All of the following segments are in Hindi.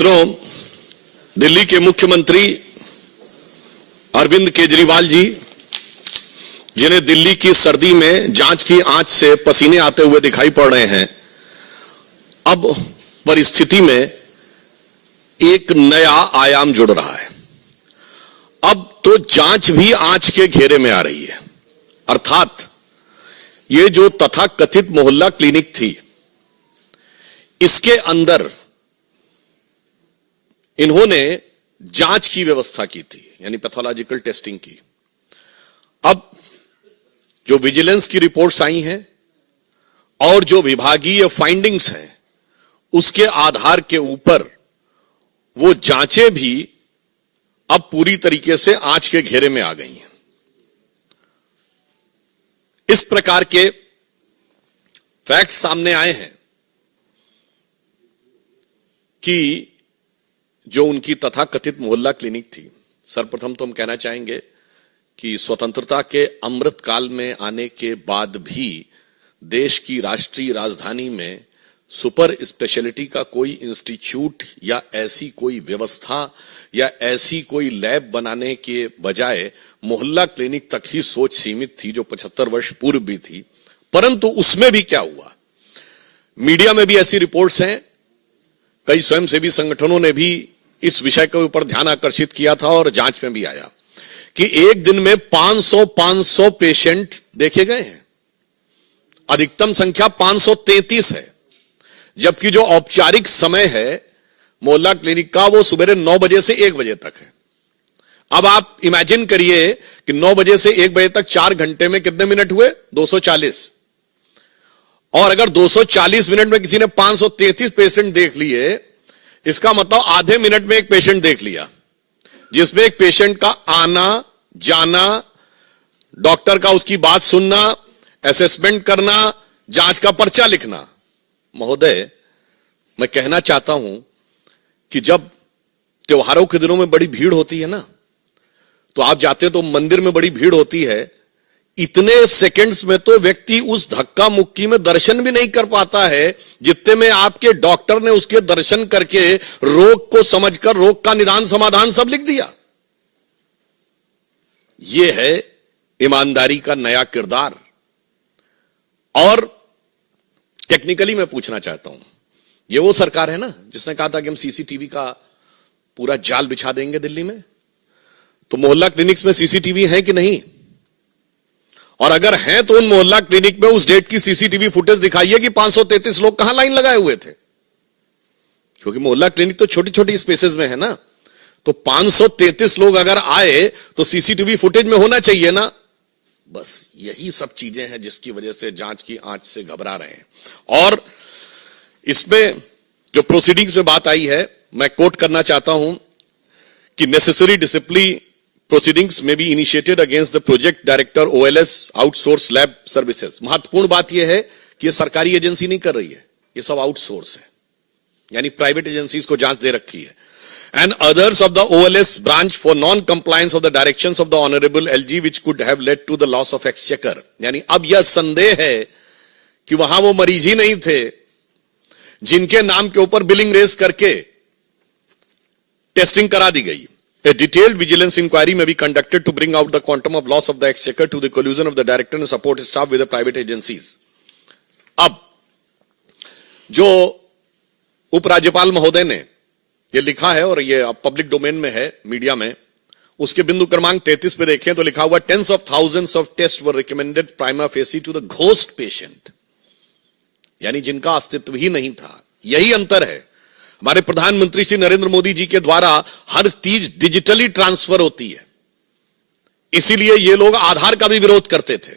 मित्रों, दिल्ली के मुख्यमंत्री अरविंद केजरीवाल जी, जिन्हें दिल्ली की सर्दी में जांच की आंच से पसीने आते हुए दिखाई पड़ रहे हैं, अब परिस्थिति में एक नया आयाम जुड़ रहा है। अब तो जांच भी आंच के घेरे में आ रही है। अर्थात ये जो तथाकथित मोहल्ला क्लिनिक थी, इसके अंदर इन्होंने जांच की व्यवस्था की थी, यानी पैथोलॉजिकल टेस्टिंग की। अब जो विजिलेंस की रिपोर्ट्स आई हैं और जो विभागीय फाइंडिंग्स हैं, उसके आधार के ऊपर वो जांचें भी अब पूरी तरीके से आंच के घेरे में आ गई हैं। इस प्रकार के फैक्ट्स सामने आए हैं कि जो उनकी तथाकथित मोहल्ला क्लिनिक थी, सर्वप्रथम तो हम कहना चाहेंगे कि स्वतंत्रता के अमृत काल में आने के बाद भी देश की राष्ट्रीय राजधानी में सुपर स्पेशलिटी का कोई इंस्टीट्यूट या ऐसी कोई व्यवस्था या ऐसी कोई लैब बनाने के बजाय मोहल्ला क्लिनिक तक ही सोच सीमित थी, जो 75 वर्ष पूर्व भी थी। परंतु उसमें भी क्या हुआ, मीडिया में भी ऐसी रिपोर्ट्स हैं, कई स्वयंसेवी संगठनों ने भी इस विषय के ऊपर ध्यान आकर्षित किया था और जांच में भी आया कि एक दिन में 500 पेशेंट देखे गए हैं। अधिकतम संख्या 533 है, जबकि जो औपचारिक समय है मोहल्ला क्लिनिक का, वो सुबह 9 बजे से 1 बजे तक है। अब आप इमेजिन करिए कि 9 बजे से 1 बजे तक 4 घंटे में कितने मिनट हुए, 240। और अगर 240 मिनट में किसी ने 533 पेशेंट देख लिए, इसका मतलब आधे मिनट में एक पेशेंट देख लिया, जिसमें एक पेशेंट का आना जाना, डॉक्टर का उसकी बात सुनना, असेसमेंट करना, जांच का पर्चा लिखना। महोदय, मैं कहना चाहता हूं कि जब त्योहारों के दिनों में बड़ी भीड़ होती है ना, तो आप जाते तो मंदिर में बड़ी भीड़ होती है, इतने सेकंड्स में तो व्यक्ति उस धक्का मुक्की में दर्शन भी नहीं कर पाता है जितने में आपके डॉक्टर ने उसके दर्शन करके रोग को समझकर रोग का निदान समाधान सब लिख दिया। यह है ईमानदारी का नया किरदार। और टेक्निकली मैं पूछना चाहता हूं, यह वो सरकार है ना जिसने कहा था कि हम सीसीटीवी का पूरा जाल बिछा देंगे दिल्ली में? तो मोहल्ला क्लिनिक्स में सीसीटीवी है कि नहीं? और अगर हैं तो उन मोहल्ला क्लिनिक में उस डेट की सीसीटीवी फुटेज दिखाइए कि 533 लोग कहां लाइन लगाए हुए थे। क्योंकि मोहल्ला क्लिनिक तो छोटी छोटी स्पेसेस में है ना, तो 533 लोग अगर आए तो सीसीटीवी फुटेज में होना चाहिए ना। बस यही सब चीजें हैं जिसकी वजह से जांच की आंच से घबरा रहे हैं। और इसमें जो प्रोसीडिंग्स में बात आई है, मैं कोट करना चाहता हूं कि necessary discipline proceedings may be initiated against the project director OLS outsource lab services। महत्वपूर्ण बात यह है कि यह सरकारी एजेंसी नहीं कर रही है, यह सब आउटसोर्स है, यानी प्राइवेट एजेंसीज को जांच दे रखी है। And others of the OLS branch for non-compliance of the directions of the Honorable LG which could have led to the loss of exchequer। यानी अब यह संदेह है कि वहां वो मरीज ही नहीं थे जिनके नाम के ऊपर बिलिंग रेज करके टेस्टिंग करा दी गई। A detailed vigilance inquiry may be conducted to bring out the quantum of loss of the exchequer to the collusion of the director and support staff with the private agencies। अब जो उपराज्यपाल महोदय ने ये लिखा है और ये अब पब्लिक डोमेन में है मीडिया में, उसके बिंदु क्रमांक 33 पे देखें तो लिखा हुआ tens of thousands of tests were recommended prima facie to the ghost patient, यानी जिनका अस्तित्व ही नहीं था। यही अंतर है। हमारे प्रधानमंत्री श्री नरेंद्र मोदी जी के द्वारा हर चीज डिजिटली ट्रांसफर होती है, इसीलिए ये लोग आधार का भी विरोध करते थे,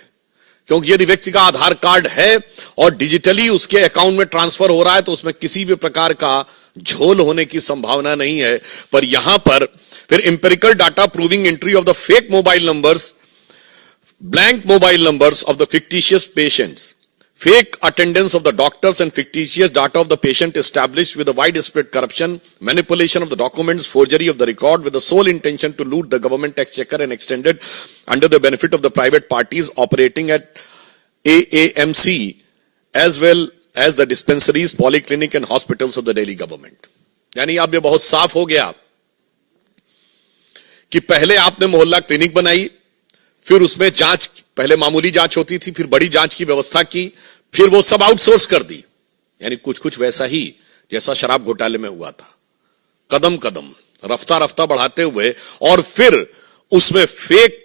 क्योंकि यदि व्यक्ति का आधार कार्ड है और डिजिटली उसके अकाउंट में ट्रांसफर हो रहा है तो उसमें किसी भी प्रकार का झोल होने की संभावना नहीं है। पर यहां पर फिर empirical data proving entry of the fake mobile numbers, blank mobile numbers of the fictitious patients, fake attendance of the doctors and fictitious data of the patient established with a widespread corruption, manipulation of the documents, forgery of the record with the sole intention to loot the government exchequer and extended under the benefit of the private parties operating at AAMC as well as the dispensaries, polyclinic and hospitals of the Delhi government. यानी अब ये बहुत साफ हो गया कि पहले आपने मोहल्ला क्लिनिक बनाई, फिर उसमें जांच, पहले मामूली जांच होती थी, फिर बड़ी जांच की व्यवस्था की, फिर वो सब आउटसोर्स कर दी। यानी कुछ कुछ वैसा ही जैसा शराब घोटाले में हुआ था, कदम कदम रफ्ता रफ्ता बढ़ाते हुए, और फिर उसमें फेक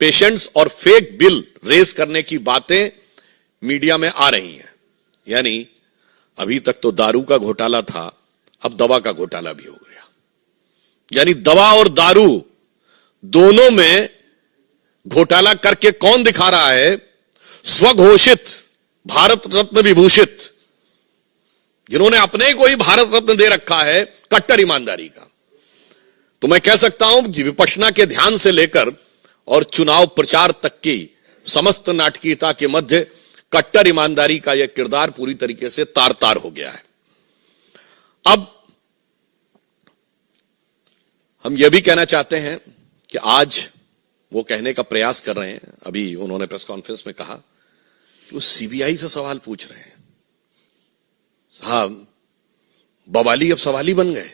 पेशेंट्स और फेक बिल रेज करने की बातें मीडिया में आ रही हैं। यानी अभी तक तो दारू का घोटाला था, अब दवा का घोटाला भी हो गया। यानी दवा और दारू दोनों में घोटाला करके कौन दिखा रहा है? स्वघोषित भारत रत्न विभूषित, जिन्होंने अपने को ही भारत रत्न दे रखा है कट्टर ईमानदारी का। तो मैं कह सकता हूं कि विपश्यना के ध्यान से लेकर और चुनाव प्रचार तक की समस्त नाटकीयता के मध्य कट्टर ईमानदारी का यह किरदार पूरी तरीके से तार तार हो गया है। अब हम यह भी कहना चाहते हैं कि आज वो कहने का प्रयास कर रहे हैं, अभी उन्होंने प्रेस कॉन्फ्रेंस में कहा कि वो सीबीआई से सवाल पूछ रहे हैं। साहब, बवाली अब सवाली बन गए,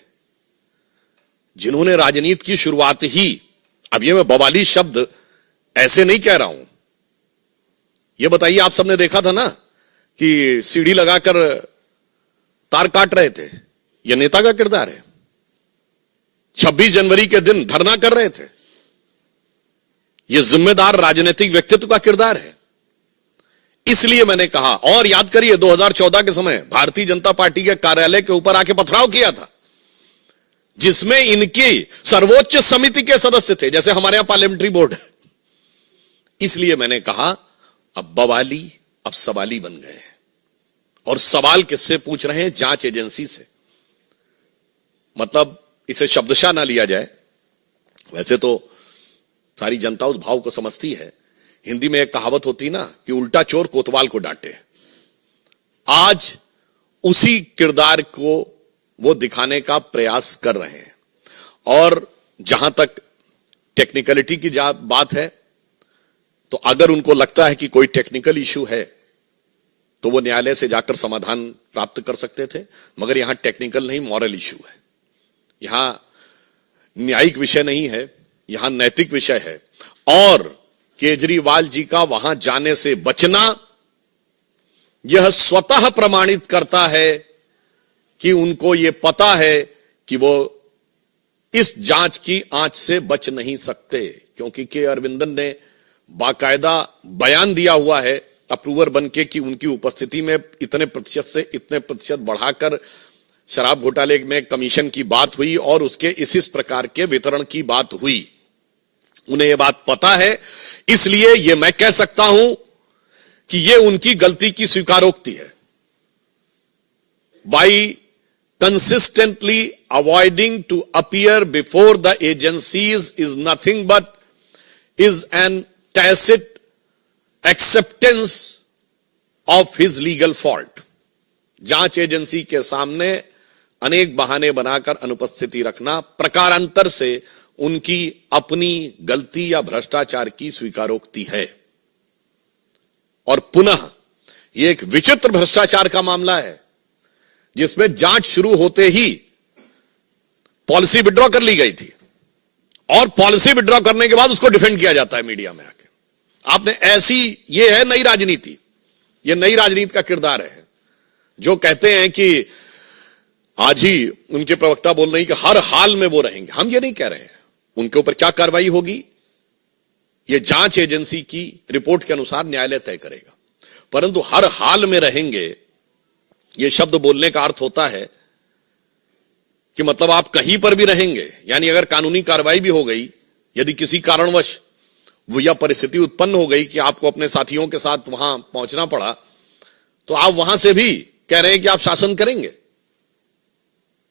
जिन्होंने राजनीति की शुरुआत ही, अब ये मैं बवाली शब्द ऐसे नहीं कह रहा हूं, ये बताइए, आप सबने देखा था ना कि सीढ़ी लगाकर तार काट रहे थे, यह नेता का किरदार है। 26 जनवरी के दिन धरना कर रहे थे, यह जिम्मेदार राजनीतिक व्यक्तित्व का किरदार है। इसलिए मैंने कहा, और याद करिए 2014 के समय भारतीय जनता पार्टी के कार्यालय के ऊपर आके पथराव किया था, जिसमें इनकी सर्वोच्च समिति के सदस्य थे, जैसे हमारे यहां पार्लियामेंट्री बोर्ड है। इसलिए मैंने कहा अब बवाली अब सवाली बन गए हैं, और सवाल किससे पूछ रहे हैं? जांच एजेंसी से। मतलब इसे शब्दशः ना लिया जाए, वैसे तो सारी जनता उस भाव को समझती है। हिंदी में एक कहावत होती ना कि उल्टा चोर कोतवाल को डांटे। आज उसी किरदार को वो दिखाने का प्रयास कर रहे हैं। और जहां तक टेक्निकलिटी की बात है, तो अगर उनको लगता है कि कोई टेक्निकल इश्यू है तो वो न्यायालय से जाकर समाधान प्राप्त कर सकते थे, मगर यहां टेक्निकल नहीं, मॉरल इश्यू है। यहां न्यायिक विषय नहीं है, यहां नैतिक विषय है। और केजरीवाल जी का वहां जाने से बचना यह स्वतः प्रमाणित करता है कि उनको यह पता है कि वो इस जांच की आंच से बच नहीं सकते, क्योंकि के अरविंदन ने बाकायदा बयान दिया हुआ है अप्रूवर बनके कि उनकी उपस्थिति में इतने प्रतिशत से इतने प्रतिशत बढ़ाकर शराब घोटाले में कमीशन की बात हुई और उसके इस प्रकार के वितरण की बात हुई। उन्हें यह बात पता है, इसलिए यह मैं कह सकता हूं कि यह उनकी गलती की स्वीकारोक्ति है। By consistently avoiding to appear before the agencies is nothing but is an tacit acceptance of his legal fault। जांच एजेंसी के सामने अनेक बहाने बनाकर अनुपस्थिति रखना प्रकारांतर से उनकी अपनी गलती या भ्रष्टाचार की स्वीकारोक्ति है। और पुनः यह एक विचित्र भ्रष्टाचार का मामला है, जिसमें जांच शुरू होते ही पॉलिसी विड्रॉ कर ली गई थी, और पॉलिसी विड्रॉ करने के बाद उसको डिफेंड किया जाता है मीडिया में आके। आपने ऐसी, ये है नई राजनीति, ये नई राजनीति का किरदार है। जो कहते हैं कि आज ही उनके प्रवक्ता बोल रहे हैं कि हर हाल में वो रहेंगे, हम ये नहीं कह रहे हैं। उनके ऊपर क्या कार्रवाई होगी ये जांच एजेंसी की रिपोर्ट के अनुसार न्यायालय तय करेगा, परंतु हर हाल में रहेंगे ये शब्द बोलने का अर्थ होता है कि मतलब आप कहीं पर भी रहेंगे। यानी अगर कानूनी कार्रवाई भी हो गई, यदि किसी कारणवश वो यह परिस्थिति उत्पन्न हो गई कि आपको अपने साथियों के साथ वहां पहुंचना पड़ा, तो आप वहां से भी कह रहे हैं कि आप शासन करेंगे।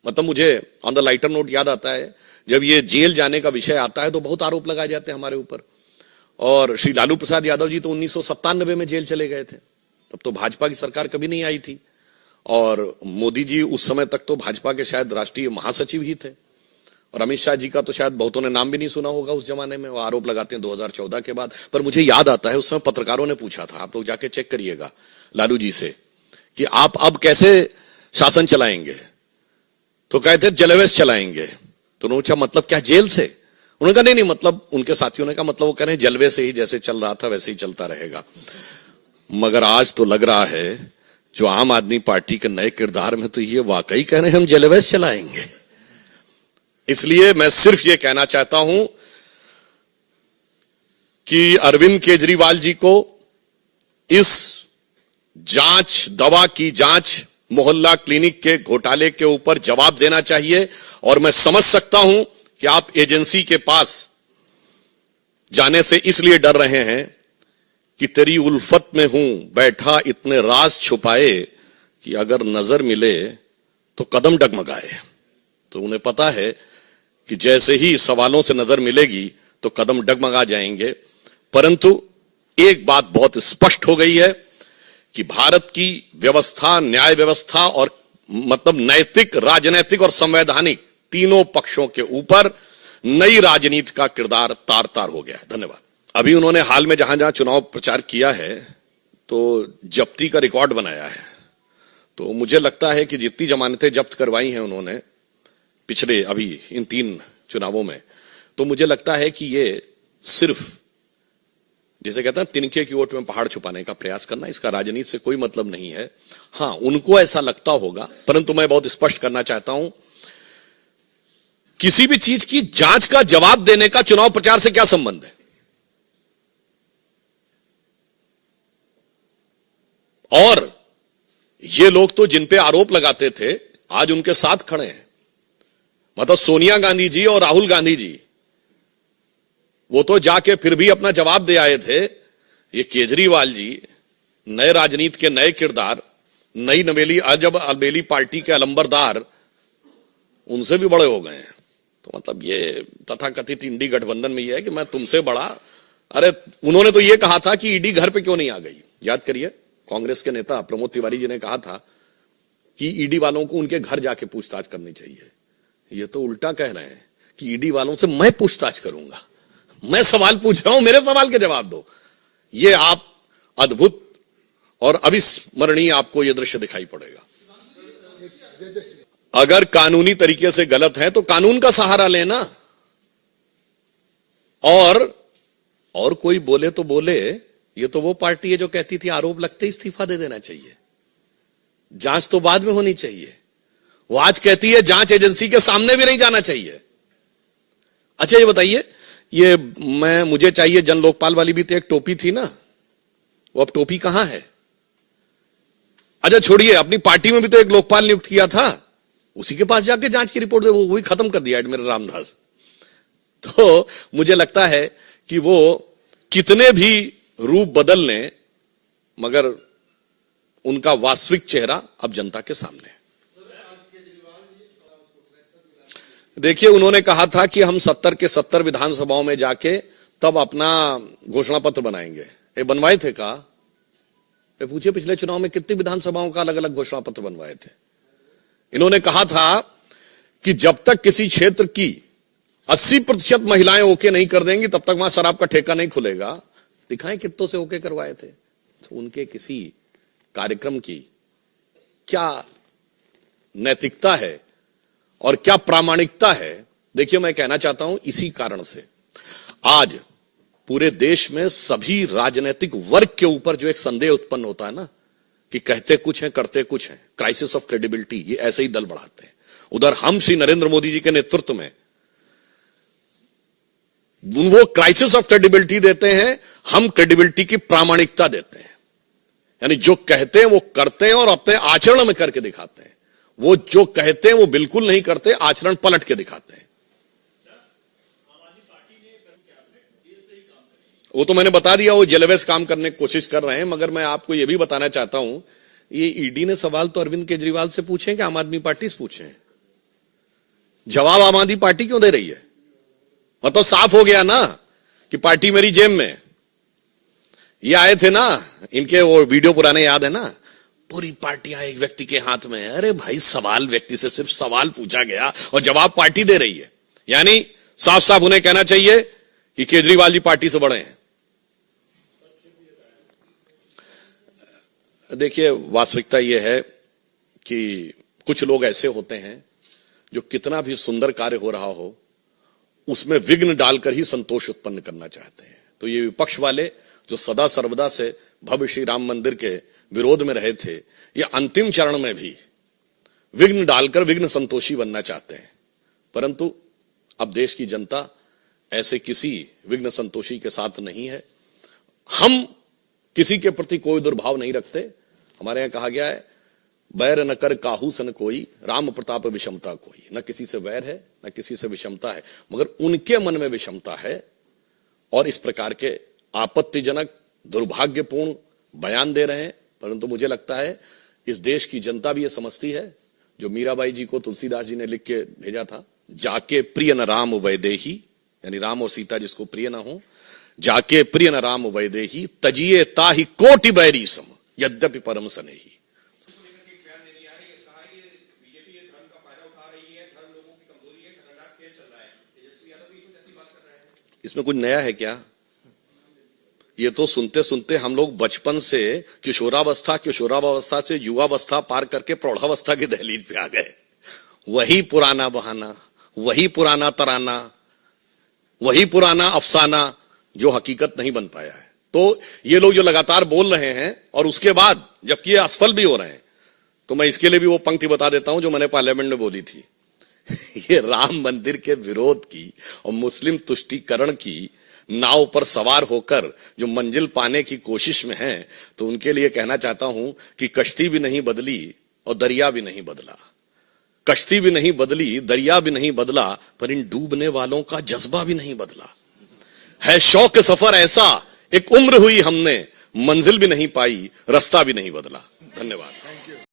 मतलब मुझे ऑन द लाइटर नोट याद आता है, जब ये जेल जाने का विषय आता है तो बहुत आरोप लगाए जाते हैं हमारे ऊपर। और श्री लालू प्रसाद यादव जी तो 1997 में जेल चले गए थे, तब तो भाजपा की सरकार कभी नहीं आई थी। और मोदी जी उस समय तक तो भाजपा के शायद राष्ट्रीय महासचिव ही थे, और अमित शाह जी का तो शायद बहुतों ने नाम भी नहीं सुना होगा उस जमाने में। वो आरोप लगाते हैं 2014 के बाद। पर मुझे याद आता है उस समय पत्रकारों ने पूछा था, आप लोग जाके चेक करिएगा लालू जी से, कि आप अब कैसे शासन चलाएंगे। तो कहते जलवेस चलाएंगे। तो उन्होंने पूछा मतलब क्या जेल से? उन्होंने कहा नहीं, मतलब उनके साथियों ने कहा मतलब वो कह रहे हैं जलवे से ही जैसे चल रहा था वैसे ही चलता रहेगा। मगर आज तो लग रहा है जो आम आदमी पार्टी के नए किरदार में तो ये वाकई कह रहे हैं हम जलवेस चलाएंगे। इसलिए मैं सिर्फ ये कहना चाहता हूं कि अरविंद केजरीवाल जी को इस जांच, दवा की जांच, मोहल्ला क्लिनिक के घोटाले के ऊपर जवाब देना चाहिए। और मैं समझ सकता हूं कि आप एजेंसी के पास जाने से इसलिए डर रहे हैं कि तेरी उल्फत में हूं बैठा इतने राज छुपाए कि अगर नजर मिले तो कदम डगमगाए। तो उन्हें पता है कि जैसे ही सवालों से नजर मिलेगी तो कदम डगमगा जाएंगे। परंतु एक बात बहुत स्पष्ट हो गई है कि भारत की व्यवस्था, न्याय व्यवस्था और मतलब नैतिक, राजनैतिक और संवैधानिक तीनों पक्षों के ऊपर नई राजनीति का किरदार तार तार हो गया है। धन्यवाद। अभी उन्होंने हाल में जहां जहां चुनाव प्रचार किया है तो जब्ती का रिकॉर्ड बनाया है। तो मुझे लगता है कि जितनी जमानतें जब्त करवाई हैं उन्होंने पिछले अभी इन 3 चुनावों में, तो मुझे लगता है कि ये सिर्फ जिसे कहते हैं तिनके की ओट में पहाड़ छुपाने का प्रयास करना, इसका राजनीति से कोई मतलब नहीं है। हां, उनको ऐसा लगता होगा, परंतु मैं बहुत स्पष्ट करना चाहता हूं किसी भी चीज की जांच का जवाब देने का चुनाव प्रचार से क्या संबंध है? और ये लोग तो जिन पे आरोप लगाते थे आज उनके साथ खड़े हैं। मतलब सोनिया गांधी जी और राहुल गांधी जी, वो तो जाके फिर भी अपना जवाब दे आए थे। ये केजरीवाल जी नए राजनीति के नए किरदार, नई नवेली अजब अलबेली पार्टी के अलंबरदार, उनसे भी बड़े हो गए हैं। तो मतलब ये तथाकथित इंडी गठबंधन में ये है कि मैं तुमसे बड़ा। अरे उन्होंने तो ये कहा था कि ईडी घर पे क्यों नहीं आ गई। याद करिए, कांग्रेस के नेता प्रमोद तिवारी जी ने कहा था कि ईडी वालों को उनके घर जाके पूछताछ करनी चाहिए। ये तो उल्टा कह रहे हैं कि ईडी वालों से मैं पूछताछ करूंगा, मैं सवाल पूछ रहा हूं, मेरे सवाल के जवाब दो। ये आप अद्भुत और अविस्मरणीय आपको यह दृश्य दिखाई पड़ेगा। अगर कानूनी तरीके से गलत है तो कानून का सहारा लेना, और कोई बोले तो बोले। ये तो वो पार्टी है जो कहती थी आरोप लगते ही इस्तीफा दे देना चाहिए, जांच तो बाद में होनी चाहिए। वो आज कहती है जांच एजेंसी के सामने भी नहीं जाना चाहिए। अच्छा ये बताइए, ये मुझे चाहिए जन लोकपाल वाली भी तो एक टोपी थी ना, वो अब टोपी कहां है? अच्छा छोड़िए, अपनी पार्टी में भी तो एक लोकपाल नियुक्त किया था, उसी के पास जाके जांच की रिपोर्ट दे, वो भी खत्म कर दिया एडमिरल रामदास। तो मुझे लगता है कि वो कितने भी रूप बदल लें मगर उनका वास्तविक चेहरा अब जनता के सामने है। देखिए, उन्होंने कहा था कि हम 70 के 70 विधानसभाओं में जाके तब अपना घोषणा पत्र बनाएंगे। ये बनवाए थे का? ये पूछिए पिछले चुनाव में कितनी विधानसभाओं का अलग अलग घोषणा पत्र बनवाए थे। इन्होंने कहा था कि जब तक किसी क्षेत्र की 80% महिलाएं ओके नहीं कर देंगी तब तक वहां शराब का ठेका नहीं खुलेगा। दिखाएं कितनों से ओके करवाए थे। तो उनके किसी कार्यक्रम की क्या नैतिकता है और क्या प्रामाणिकता है। देखिए, मैं कहना चाहता हूं इसी कारण से आज पूरे देश में सभी राजनीतिक वर्ग के ऊपर जो एक संदेह उत्पन्न होता है ना कि कहते कुछ हैं करते कुछ हैं, क्राइसिस ऑफ क्रेडिबिलिटी, ये ऐसे ही दल बढ़ाते हैं। उधर हम श्री नरेंद्र मोदी जी के नेतृत्व में वो क्राइसिस ऑफ क्रेडिबिलिटी देते हैं, हम क्रेडिबिलिटी की प्रामाणिकता देते हैं। यानी जो कहते हैं वो करते हैं और अपने आचरण में करके दिखाते हैं। वो जो कहते हैं वो बिल्कुल नहीं करते, आचरण पलट के दिखाते हैं। वो तो मैंने बता दिया, वो जलवेस काम करने की कोशिश कर रहे हैं। मगर मैं आपको यह भी बताना चाहता हूं, ये ईडी ने सवाल तो अरविंद केजरीवाल से पूछे कि आम आदमी पार्टी से पूछे? जवाब आम आदमी पार्टी क्यों दे रही है? मतलब साफ हो गया ना कि पार्टी मेरी जेब में। ये आए थे ना, इनके वो वीडियो पुराने याद है ना, पूरी पार्टियां एक व्यक्ति के हाथ में। अरे भाई, सवाल व्यक्ति से सिर्फ सवाल पूछा गया और जवाब पार्टी दे रही है। यानी साफ साफ उन्हें कहना चाहिए कि केजरीवाल जी पार्टी से बड़े हैं। देखिए, वास्तविकता यह है कि कुछ लोग ऐसे होते हैं जो कितना भी सुंदर कार्य हो रहा हो उसमें विघ्न डालकर ही संतोष उत्पन्न करना चाहते हैं। तो ये विपक्ष वाले जो सदा सर्वदा से भव्य श्री राम मंदिर के विरोध में रहे थे, ये अंतिम चरण में भी विघ्न डालकर विघ्न संतोषी बनना चाहते हैं। परंतु अब देश की जनता ऐसे किसी विघ्न संतोषी के साथ नहीं है। हम किसी के प्रति कोई दुर्भाव नहीं रखते। हमारे यहां कहा गया है, बैर न कर काहू सन कोई, राम प्रताप विषमता कोई। न किसी से वैर है, न किसी से विषमता है, मगर उनके मन में विषमता है और इस प्रकार के आपत्तिजनक दुर्भाग्यपूर्ण बयान दे रहे हैं। परंतु मुझे लगता है इस देश की जनता भी ये समझती है, जो मीराबाई जी को तुलसीदास जी ने लिख के भेजा था, जाके प्रिय न राम वैदेही, यानी राम और सीता जिसको प्रिय ना हो, जाके प्रिय न राम वैदेही, तजिए ताहि कोटि बैरी सम, यद्यपि परम सनेही। इसमें कुछ नया है क्या? ये तो सुनते सुनते हम लोग बचपन से किशोरावस्था से युवावस्था पार करके प्रौढ़ावस्था की दहलीज पे आ गए। वही पुराना बहाना, वही पुराना तराना, वही पुराना अफसाना जो हकीकत नहीं बन पाया है। तो ये लोग जो लगातार बोल रहे हैं और उसके बाद जबकि ये असफल भी हो रहे हैं, तो मैं इसके लिए भी वो पंक्ति बता देता हूं जो मैंने पार्लियामेंट में बोली थी। ये राम मंदिर के विरोध की और मुस्लिम तुष्टीकरण की नाव पर सवार होकर जो मंजिल पाने की कोशिश में हैं, तो उनके लिए कहना चाहता हूं कि कश्ती भी नहीं बदली और दरिया भी नहीं बदला। कश्ती भी नहीं बदली, दरिया भी नहीं बदला, पर इन डूबने वालों का जज्बा भी नहीं बदला। है शौक सफर ऐसा, एक उम्र हुई हमने, मंजिल भी नहीं पाई, रास्ता भी नहीं बदला। धन्यवाद।